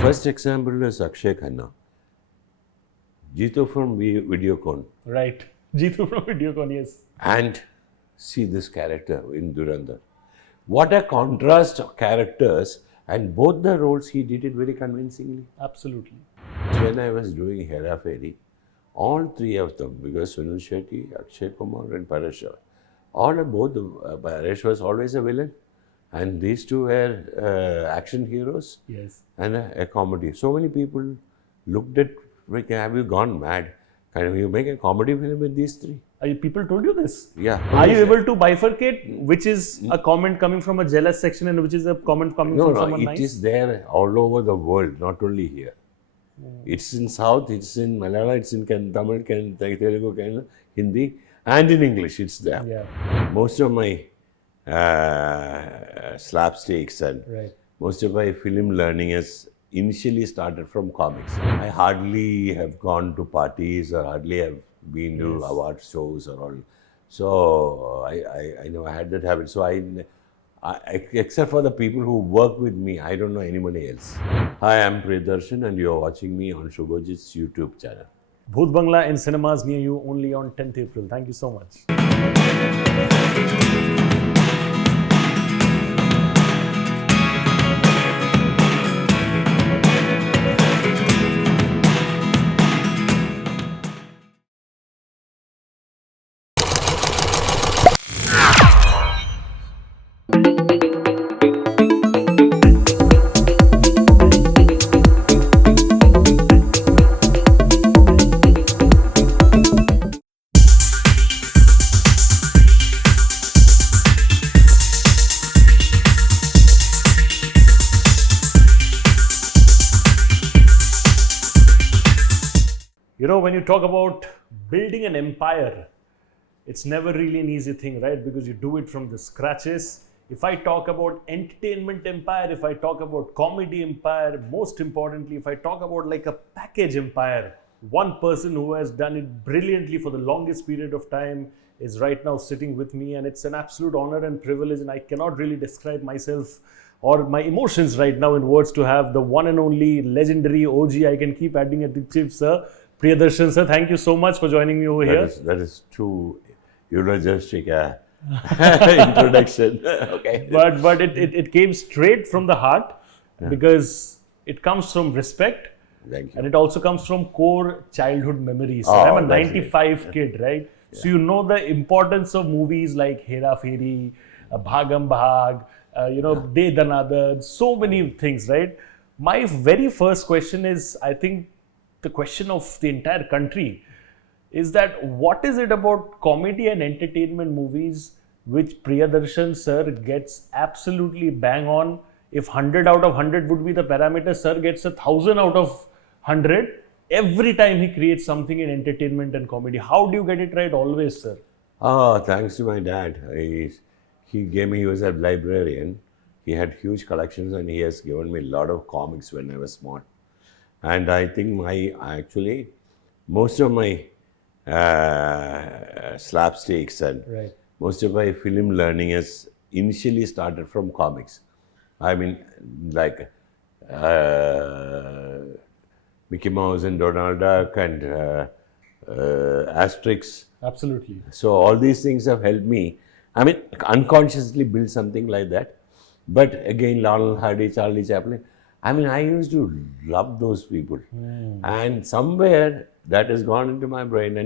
First example is Akshay Khanna. Jito from Videocon. Right. Jeetu from Videocon, yes. And see this character in Dhurandar. What a contrast of characters, and both the roles he did it very convincingly. Absolutely. When I was doing Hera Pheri, all three of them, because Suniel Shetty, Akshay Kumar and Paresh Rawal, Paresh was always a villain, and these two were action heroes Yes. and a comedy. So many people looked at, like, have you gone mad? Can you make a comedy film with these three? People told you this? Yeah. Are you able to bifurcate which is a comment coming from a jealous section and which is a comment coming from someone nice? It is there all over the world, not only here. It's in South, it's in Malayalam, it's in Tamil, Telugu, Hindi, and in English, it's there. Yeah. Most of my slapsticks and Right. most of my film learning has initially started from comics. I hardly have gone to parties or hardly have been to award shows or all. So I know I had that habit. So I, except for the people who work with me, I don't know anybody else. Hi, I'm Priyadarshan and you're watching me on Shubhajit's YouTube channel. Bhoot Bangla in cinemas near you only on 10th April. Thank you so much. You know, when you talk about building an empire, it's never really an easy thing, right? Because you do it from the scratches. If I talk about entertainment empire, if I talk about comedy empire, most importantly, if I talk about like a package empire, one person who has done it brilliantly for the longest period of time is right now sitting with me, and it's an absolute honor and privilege, and I cannot really describe myself or my emotions right now in words to have the one and only legendary OG. I can keep adding adjectives, sir. Priyadarshan, sir, thank you so much for joining me over here. That is too eulogistic introduction. Okay. But it came straight from the heart because it comes from respect. Thank you. And it also comes from core childhood memories. Oh, I'm a that's 95 kid, right? So you know the importance of movies like Hera Pheri, Bhagam Bhag, De Dhanadar, so many things, right? My very first question is, I think the question of the entire country is that what is it about comedy and entertainment movies which Priyadarshan sir gets absolutely bang on? If 100 out of 100 would be the parameter, sir gets 1,000 out of 100 every time he creates something in entertainment and comedy. How do you get it right always, sir? Thanks to my dad. He was a librarian. He had huge collections and he has given me a lot of comics when I was small. And I think most of my slapsticks and most of my film learning has initially started from comics. I mean, like Mickey Mouse and Donald Duck and Asterix. Absolutely. So all these things have helped me, unconsciously build something like that. But again, Laurel Hardy, Charlie Chaplin, I used to love those people. And somewhere that has gone into my brain,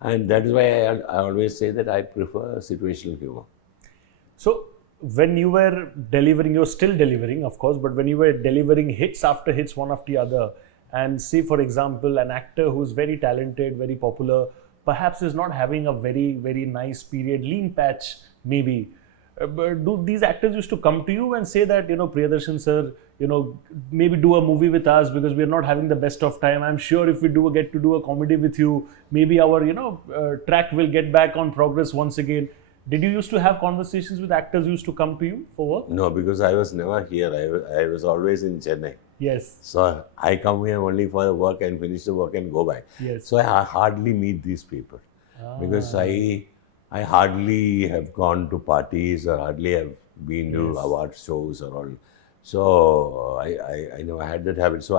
and that is why I always say that I prefer situational humor. So when you were delivering, you're still delivering, of course, but when you were delivering hits after hits, one after the other, and say, for example, an actor who's very talented, very popular, perhaps is not having a very, very nice period, lean patch maybe. But do these actors used to come to you and say that, Priyadarshan sir, maybe do a movie with us because we're not having the best of time. I'm sure if we get to do a comedy with you, maybe our, track will get back on progress once again. Did you used to have conversations with actors who used to come to you for work? No, because I was never here. I was always in Chennai. Yes. So I come here only for the work and finish the work and go back. Yes. So I hardly meet these people because I hardly have gone to parties or hardly have been to award shows or all. So I know I had that habit. So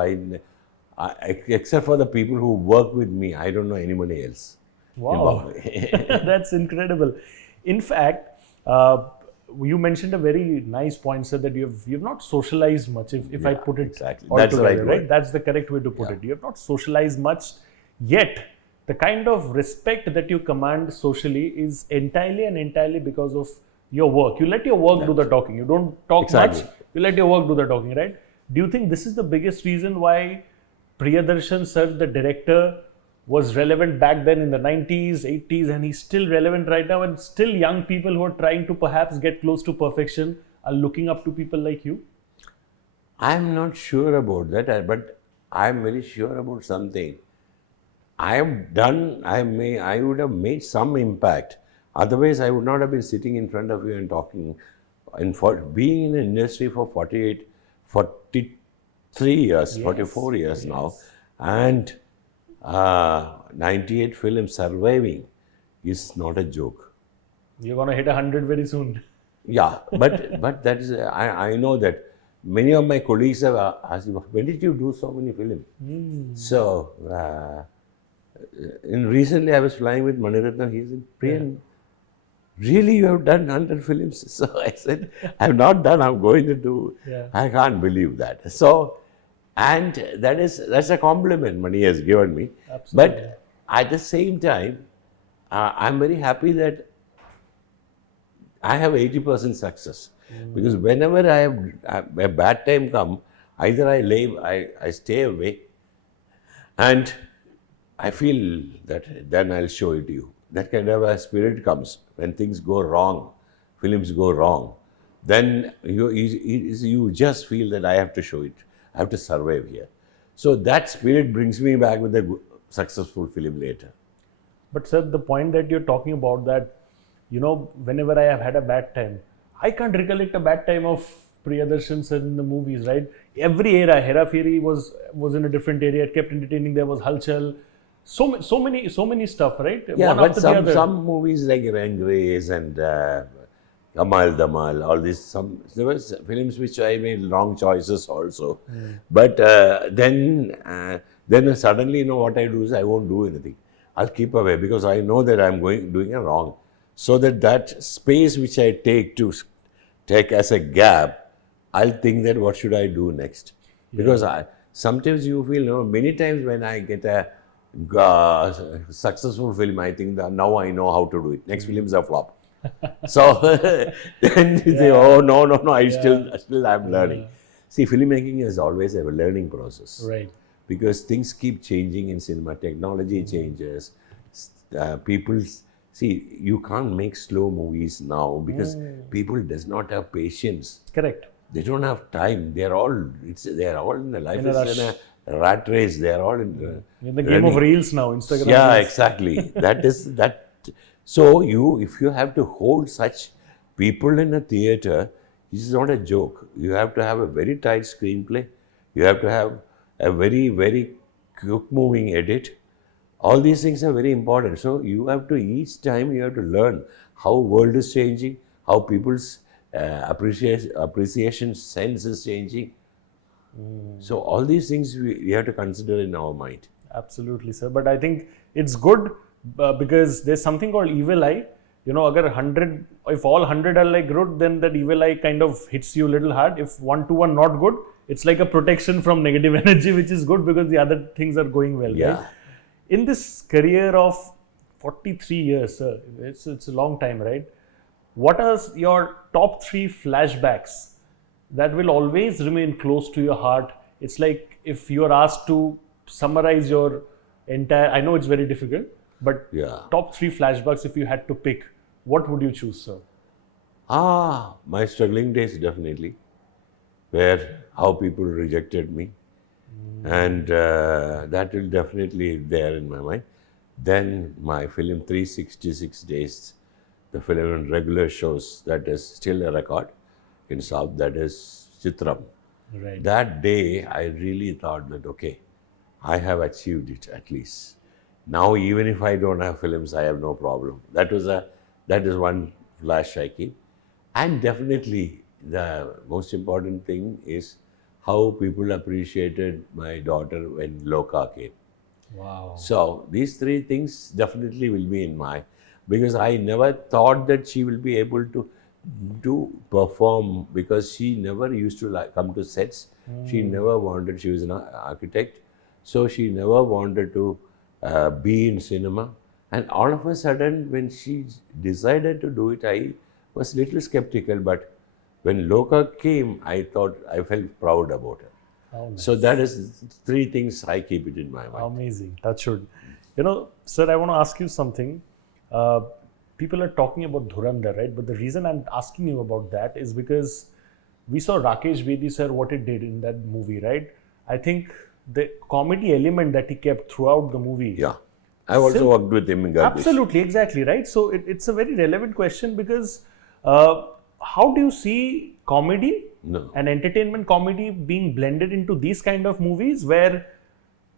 except for the people who work with me, I don't know anybody else in Wow, Bombay. that's incredible. In fact, you mentioned a very nice point, sir, that you've not socialized much. If I Yeah, put it exactly. all That's the together, right word. That's the correct way to put it. You have not socialized much, yet the kind of respect that you command socially is entirely and entirely because of your work. You let your work do the talking. You don't talk Exactly. much. You let your work do the talking, right? Do you think this is the biggest reason why Priyadarshan sir, the director, was relevant back then in the 90s, 80s, and he's still relevant right now? And still, young people who are trying to perhaps get close to perfection are looking up to people like you? I'm not sure about that, but I'm very sure about something. I would have made some impact. Otherwise, I would not have been sitting in front of you and talking. And for being in the industry for 43 years, 44 years now, and 98 films surviving is not a joke. You're going to hit 100 very soon. Yeah, but that is I know that many of my colleagues have asked me, when did you do so many films? So in recently I was flying with Maniratnam. He said, Priyan, really you have done 100 films? So I said, I'm not done. I'm going to do. Yeah. I can't believe that. So and that's a compliment Mani has given me. Absolutely. But at the same time, I'm very happy that I have 80% success. Because whenever I have a bad time come, either I leave, I stay away, and I feel that then I'll show it to you. That kind of a spirit comes when things go wrong, films go wrong. Then you just feel that I have to show it. I have to survive here. So that spirit brings me back with a successful film later. But sir, the point that you're talking about, that, whenever I have had a bad time, I can't recollect a bad time of Priyadarshan sir in the movies, right? Every era, Hera Pheri was in a different area. It kept entertaining. There was Halchal. So many stuff, right? Yeah, One but after the other. some movies like Rain and Kamal Damal, all these, there was films which I made wrong choices also. But then suddenly, what I do is I won't do anything. I'll keep away because I know that I'm doing it wrong. So that space which I take as a gap, I'll think that what should I do next? Because sometimes you feel, many times when I get a successful film, I think that now I know how to do it. Next films are flop. So then you say, oh no, I still am learning. See, filmmaking is always a learning process. Right. Because things keep changing in cinema, technology changes. People see, you can't make slow movies now because people does not have patience. Correct. They don't have time. They're all in the life In a is in a rat race. They're all in the game of reels now, Instagram. Yeah, reels. exactly. That. So if you have to hold such people in a theater, this is not a joke. You have to have a very tight screenplay. You have to have a very, very quick moving edit. All these things are very important. So you have to, each time you have to learn how world is changing, how people's appreciation sense is changing. So all these things we have to consider in our mind. Absolutely, sir. But I think it's good because there's something called evil eye. If all 100 are like good, then that evil eye kind of hits you a little hard. If 1 to 1 not good, it's like a protection from negative energy, which is good because the other things are going well. Yeah. Right? In this career of 43 years, sir, it's a long time, right? What are your top 3 flashbacks that will always remain close to your heart? It's like if you're asked to summarize your entire, I know it's very difficult, but top 3 flashbacks, if you had to pick, what would you choose, sir? My struggling days, definitely, where how people rejected me. And that will definitely there in my mind. Then my film 366 Days, the film in regular shows, that is still a record in South, that is Chitram. Right. That day, I really thought that, okay, I have achieved it at least. Now, even if I don't have films, I have no problem. That is one flash I keep. And definitely, the most important thing is how people appreciated my daughter when Loka came. Wow. So these three things definitely will be in my, because I never thought that she will be able to perform, because she never used to come to sets. She never wanted. She was an architect, so she never wanted to be in cinema. And all of a sudden, when she decided to do it, I was little skeptical. But when Loka came, I felt proud about her. How nice. So that is three things I keep it in my mind. Amazing. That should. You know, sir, I want to ask you something. People are talking about Dhurandar, right? But the reason I'm asking you about that is because we saw Rakesh Bedi, sir, what it did in that movie, right? I think the comedy element that he kept throughout the movie. Yeah. I also worked with him in Garbage. Absolutely, exactly, right? So it's a very relevant question because how do you see comedy and entertainment comedy being blended into these kind of movies where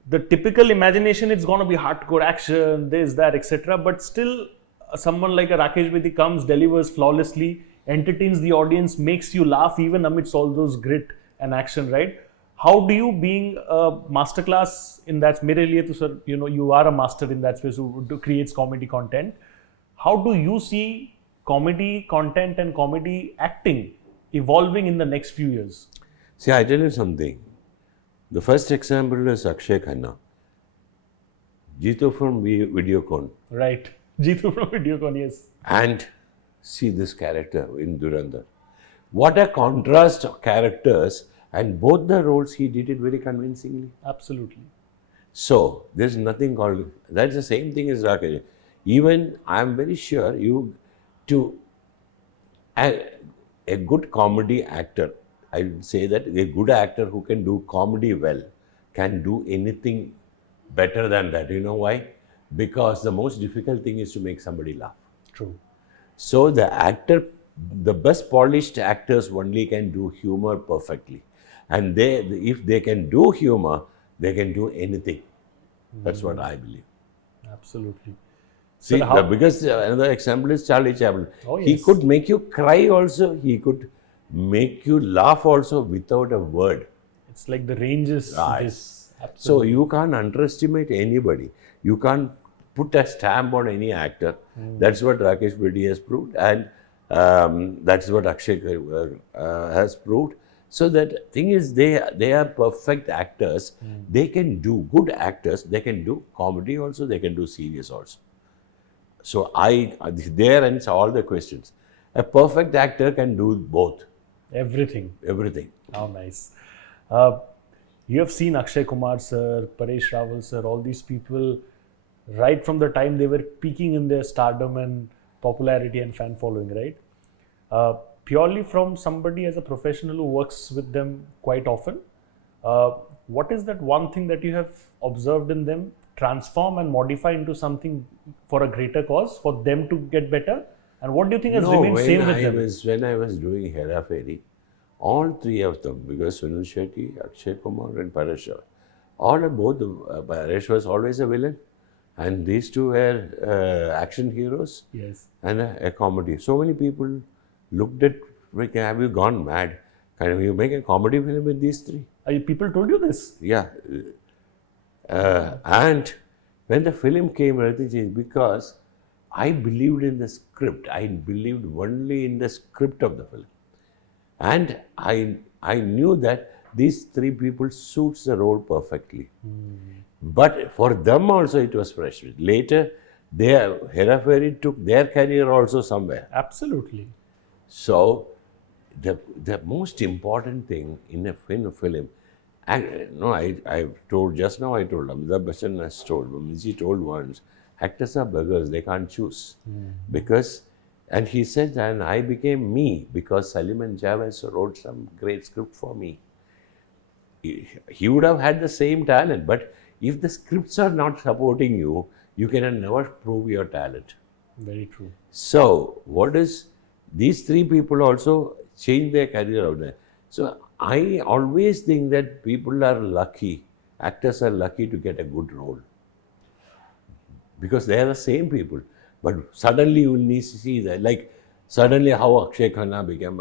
the typical imagination it's going to be hardcore action, this, that, etc. But still, someone like a Rakesh Bedi comes, delivers flawlessly, entertains the audience, makes you laugh even amidst all those grit and action, right? How do you, being a masterclass in that, mere liye to sir, you know, you are a master in that space who creates comedy content. How do you see comedy content and comedy acting evolving in the next few years? See, I tell you something. The first example is Akshay Khanna. Jeetu from Videocon. Right. Jeetu from Videocon, yes. And see this character in Dhurandar. What a contrast of characters, and both the roles he did it very convincingly. Absolutely. So there's nothing called, that's the same thing as Rakesh. Even I'm very sure a good comedy actor, I would say that a good actor who can do comedy well can do anything better than that. You know why? Because the most difficult thing is to make somebody laugh. True. So the best polished actors only can do humor perfectly. And if they can do humor, they can do anything. That's what I believe. Absolutely. See, because another example is Charlie Chaplin. Oh, yes. He could make you cry also. He could make you laugh also without a word. It's like the range is Right. this. Absolutely. So you can't underestimate anybody. You can't put a stamp on any actor. That's what Rakesh Bedi has proved, and that's what Akshay has proved. So that thing is, they are perfect actors. They can do good actors. They can do comedy also. They can do serious also. So there ends all the questions. A perfect actor can do both. Everything. Everything. How nice. You have seen Akshay Kumar sir, Paresh Rawal sir, all these people right from the time they were peaking in their stardom and popularity and fan following, right? Purely from somebody as a professional who works with them quite often, what is that one thing that you have observed in them transform and modify into something for a greater cause, for them to get better? And what do you think has remained same with them? When I was doing Hera Pheri, all three of them, because Suniel Shetty, Akshay Kumar and Paresh Rawal, Paresh was always a villain, and these two were action heroes. Yes. And a comedy. So many people looked at, like, have you gone mad? Can you make a comedy film with these three? People told you this? Yeah. And when the film came, everything changed, because I believed in the script. I believed only in the script of the film. And I knew that these three people suits the role perfectly. But for them also it was fresh. Later, Hera Pheri took their career also somewhere. Absolutely. So, the most important thing in a film, I told just now, I told Amitabh Bachchan has told, Mumiji told once, actors are beggars, they can't choose. Because, and he said, and I became me because Salim and Javed wrote some great script for me. He would have had the same talent, but if the scripts are not supporting you, you can never prove your talent. Very true. So, these three people also changed their career out there. So, I always think that people are lucky, actors are lucky to get a good role. Because they are the same people. But suddenly you will need to see that, like suddenly how Akshay Khanna became,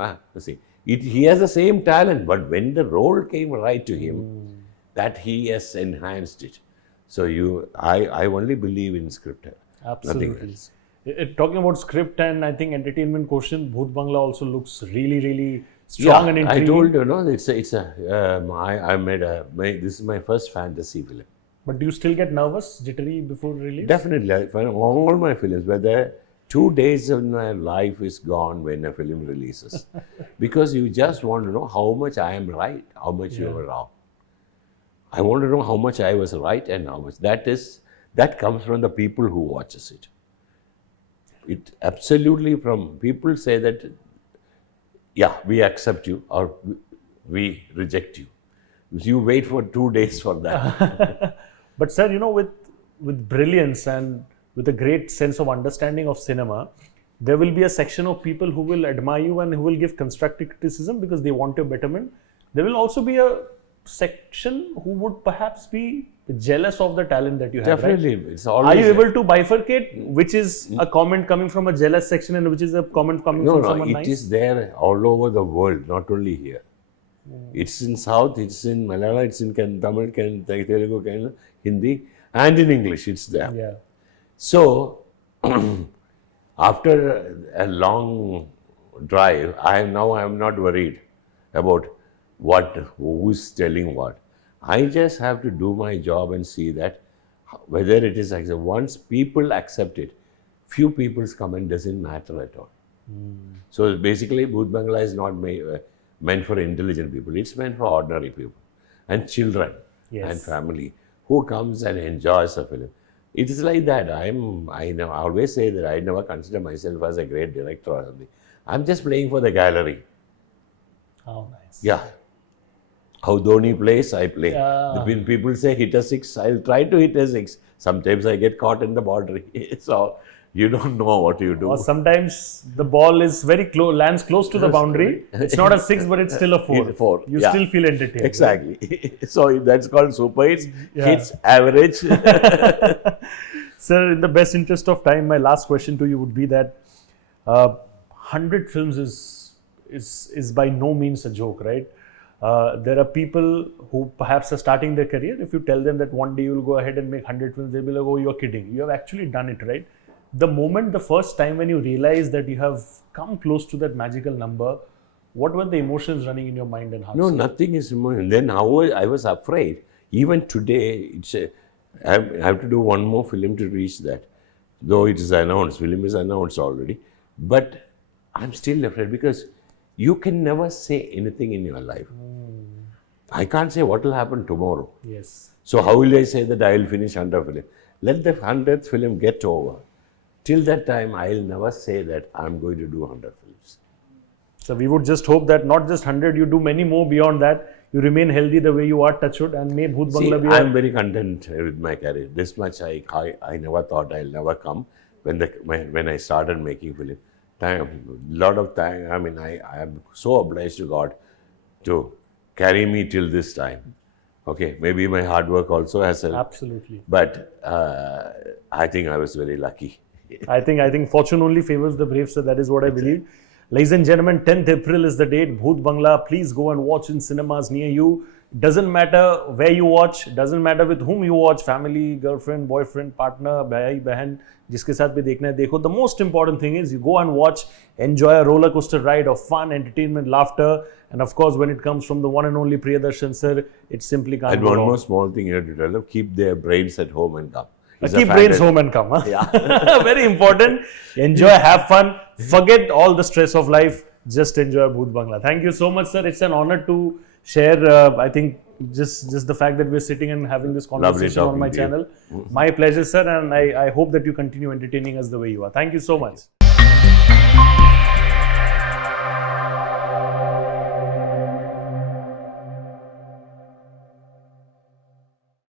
He has the same talent, but when the role came right to him, that he has enhanced it. So I only believe in script. Nothing Absolutely. else. Talking about script and I think entertainment quotient, Bhoot Bangla also looks really strong and I intriguing. told you, no, this is my first fantasy film. But do you still get nervous, jittery before release? Definitely, for all my films, whether 2 days of my life is gone when a film releases, because you just want to know how much I am right, how much you are wrong. I want to know how much I was right and how much. That comes from the people who watches it. It absolutely from people say that, yeah, we accept you or we reject you. You wait for 2 days for that. But sir, with brilliance and with a great sense of understanding of cinema, there will be a section of people who will admire you and who will give constructive criticism because they want your betterment. There will also be a section who would perhaps be jealous of the talent that you have. Definitely, Right? it's always. Are you able to bifurcate which is a comment coming from a jealous section and which is a comment coming from someone it nice? is there all over the world, not only here. It's in South, it's in Malayalam, it's in Tamil, Telugu, Hindi, and in English. It's there. Yeah. So, after a long drive, I am not worried about who's telling what. I just have to do my job and see that whether it is accepted. Once people accept it, few people's comment doesn't matter at all. So basically, Bhoot Bangla is not meant for intelligent people. It's meant for ordinary people and children and family who comes and enjoys the film. It is like that. I always say that I never consider myself as a great director or something. I'm just playing for the gallery. Oh, nice. Yeah. How Dhoni plays, I play. Yeah. When people say hit a 6, I'll try to hit a 6. Sometimes I get caught in the boundary. So you don't know what you do. Or sometimes the ball is very close, lands close to the boundary. It's not a 6, but it's still a 4. It's a 4. You still feel entertained. Exactly. So that's called super hits. Yeah. Hits average. Sir, in the best interest of time, my last question to you would be that 100 films is by no means a joke, right? There are people who perhaps are starting their career. If you tell them that one day you will go ahead and make 100 films, they'll be like, oh, you're kidding. You have actually done it, right? The first time when you realize that you have come close to that magical number, what were the emotions running in your mind and heart? No, nothing is emotional. Then how I was afraid. Even today, I have to do one more film to reach that. Though it is announced, film is announced already. But I'm still afraid because you can never say anything in your life. I can't say what will happen tomorrow. Yes. So how will I say that I will finish 100 film? Let the 100th film get over. Till that time, I'll never say that I'm going to do 100 films. So we would just hope that not just 100, you do many more beyond that. You remain healthy the way you are, touch wood, and may Bhoot Bangla be I'm very content with my career. This much I never thought I'll never come when I started making film. Lot of time. I mean, I am so obliged to God to carry me till this time. Okay, maybe my hard work also has helped. Absolutely. But I think I was very lucky. I think fortune only favors the brave, so that is what I believe. Ladies and gentlemen, 10th April is the date. Bhoot Bangla, please go and watch in cinemas near you. Doesn't matter where you watch, doesn't matter with whom you watch, family, girlfriend, boyfriend, partner, bhai, bahan, जिसके साथ भी देखना है देखो. The most important thing is you go and watch, enjoy a roller coaster ride of fun, entertainment, laughter, and of course when it comes from the one and only Priyadarshan sir, it simply can't And go one wrong. more small thing you have to tell them, keep their brains at home and come. It's Keep a brains fantasy. home and come. Huh? Yeah. Very important. Enjoy, have fun, forget all the stress of life. Just enjoy Bhoot Bangla. Thank you so much, sir. It's an honor to share. I think just the fact that we're sitting and having this conversation on my talking to you. channel. My pleasure, sir. And I hope that you continue entertaining us the way you are. Thank you so much.